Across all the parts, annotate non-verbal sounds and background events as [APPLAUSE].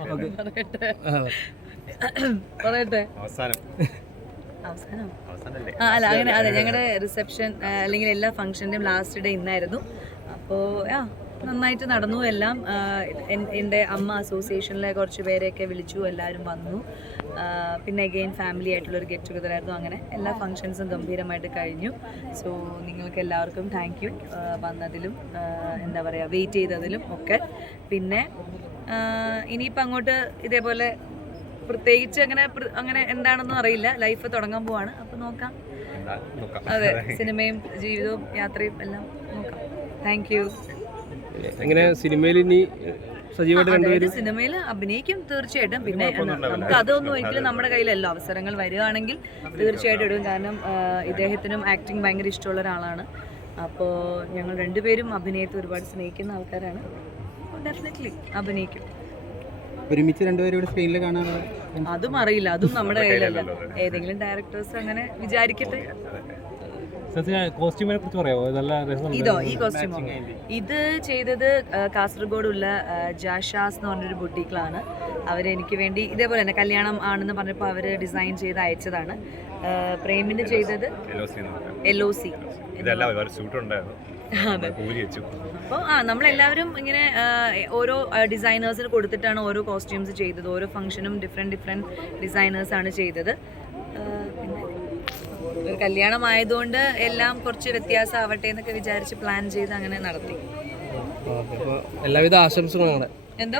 പറയട്ടെ. പറയട്ടെ. അവസാനം. അവസാനം? അല്ല അങ്ങനെ അതെ ഞങ്ങളുടെ റിസപ്ഷൻ അല്ലെങ്കിൽ എല്ലാ ഫംഗ്ഷന്റെയും ലാസ്റ്റ് ഡേ ഇന്നായിരുന്നു. അപ്പോൾ ആ നന്നായിട്ട് നടന്നു. എല്ലാം എന്റെ അമ്മ അസോസിയേഷനിലെ കുറച്ച് പേരെയൊക്കെ വിളിച്ചു. എല്ലാവരും വന്നു. പിന്നെ അഗെയിൻ ഫാമിലി ആയിട്ടുള്ളൊരു ഗെറ്റ് ടുഗദർ ആയിരുന്നു. അങ്ങനെ എല്ലാ ഫങ്ഷൻസും ഗംഭീരമായിട്ട് കഴിഞ്ഞു. സോ നിങ്ങൾക്ക് എല്ലാവർക്കും താങ്ക് യു വന്നതിലും എന്താ പറയുക വെയിറ്റ് ചെയ്തതിലും ഒക്കെ. പിന്നെ ഇനിയിപ്പോൾ അങ്ങോട്ട് ഇതേപോലെ പ്രത്യേകിച്ച് അങ്ങനെ അങ്ങനെ എന്താണെന്നും അറിയില്ല. ലൈഫ് തുടങ്ങാൻ പോവാണ്. അപ്പോൾ നോക്കാം. അതെ [LAUGHS] സിനിമയും ജീവിതവും യാത്രയും എല്ലാം നോക്കാം. താങ്ക് യു എങ്ങനെ സിനിമയിൽ ഇനി സജീവമായിട്ട് സിനിമയിൽ അഭിനയിക്കും തീർച്ചയായിട്ടും. പിന്നെ നമുക്ക് അതൊന്നും ഒരിക്കലും നമ്മുടെ കയ്യിലല്ല അവസരങ്ങൾ വരികയാണെങ്കിൽ തീർച്ചയായിട്ടും ഇടും. കാരണം ഇദ്ദേഹത്തിനും ആക്ടിങ് ഭയങ്കര ഇഷ്ടമുള്ള ഒരാളാണ്. അപ്പോൾ ഞങ്ങൾ രണ്ടുപേരും അഭിനയത്തെ ഒരുപാട് സ്നേഹിക്കുന്ന ആൾക്കാരാണ്. ഡെഫിനറ്റ്ലി അഭിനയിക്കും. ഒരുമിച്ച് രണ്ടുപേരും ഇവിടെ സ്ക്രീനിൽ കാണാൻ അതും അറിയില്ല. അതും നമ്മുടെ കയ്യിലല്ല. ഏതെങ്കിലും ഡയറക്ടേഴ്സ് അങ്ങനെ വിചാരിക്കട്ടെ. കോസ്റ്റ്യൂമിനെ കുറിച്ച് പറയാമോ? നല്ല ഇതോ ഈ കോസ്റ്റ്യൂമോ? ഇത് ചെയ്തത് കാസർഗോഡുള്ള ജാഷാസ് എന്ന് പറഞ്ഞൊരു ബുട്ടീക്കിലാണ്. അവർ എനിക്ക് വേണ്ടി ഇതേപോലെ തന്നെ കല്യാണം ആണെന്ന് പറഞ്ഞപ്പോൾ അവർ ഡിസൈൻ ചെയ്ത് അയച്ചതാണ്. പ്രേമിന് ചെയ്തത്. എൽ ഒ സി അപ്പോൾ ആ നമ്മളെല്ലാവരും ഇങ്ങനെ ഓരോ ഡിസൈനേഴ്സിന് കൊടുത്തിട്ടാണ് ഓരോ കോസ്റ്റ്യൂംസ് ചെയ്തത്. ഓരോ ഫംഗ്ഷനും ഡിഫറെന്റ് ഡിഫറെന്റ് ഡിസൈനേഴ്സാണ് ചെയ്തത്. പിന്നെ ഒരു കല്യാണം ആയതുകൊണ്ട് എല്ലാം കുറച്ച് വ്യത്യാസമാവട്ടെ എന്നൊക്കെ വിചാരിച്ച് പ്ലാൻ ചെയ്ത് അങ്ങനെ നടത്തി. എല്ലാവിധ ആശംസകളും എന്തോ?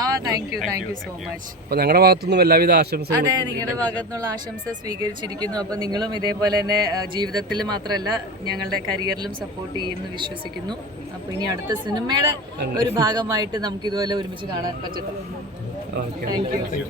ആ thank you thank you so much അപ്പോൾ ഞങ്ങളുടെ ഭാഗത്തുനിന്നും എല്ലാവിധ ആശംസകളും അതെ നിങ്ങളുടെ ഭാഗത്തുനിന്നുള്ള ആശംസ സ്വീകരിച്ചിരിക്കുന്നു. അപ്പൊ നിങ്ങളും ഇതേപോലെ തന്നെ ജീവിതത്തിൽ മാത്രമല്ല ഞങ്ങളുടെ കരിയറിലും സപ്പോർട്ട് ചെയ്യുമെന്ന് വിശ്വസിക്കുന്നു. അപ്പൊ ഇനി അടുത്ത സിനിമയുടെ ഒരു ഭാഗമായിട്ട് നമുക്ക് ഇതുപോലെ ഒരുമിച്ച് കാണാൻ പറ്റട്ടെ താങ്ക് യു